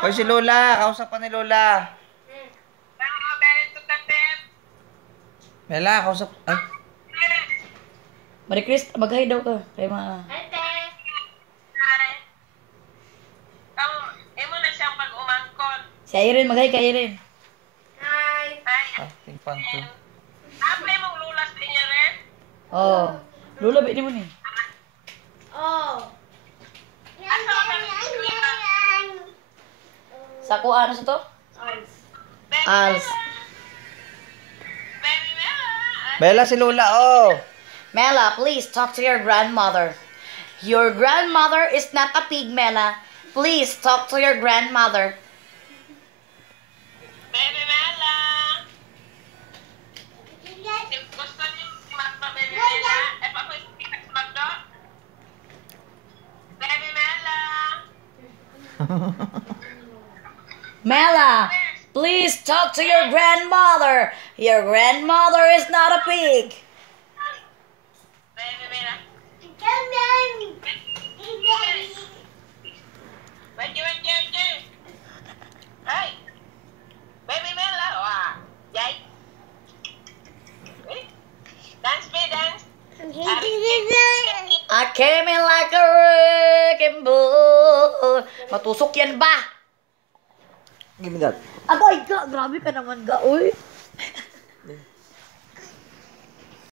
Hoy si Lola, kausap pa ni Lola. Bella, kausap. Ay. Marie Chris, mag-hi daw ka. Kay mga... Si Irene, mag-hi kay Irene. Ah, tingpan to. Oh. Lula, ba mo ni? Sa kuha, ano sa to? Als. Bella, si Lola, oh. Mela, please talk to your grandmother. Your grandmother is not a pig, Mela. Please talk to your grandmother. Baby Mela! Gusto niyo magpa Baby Mela? Eh, pa ko ipikas magdo? Baby Mela! Mela, please talk to your grandmother. Your grandmother is not a pig. Baby Mela! Wait. Hey! Baby Mela! Wah! Yay! Dance, dance! I came in like a wrecking ball. Matusok yan ba? Give me that. Agay ka, grabe ka naman ga, uy.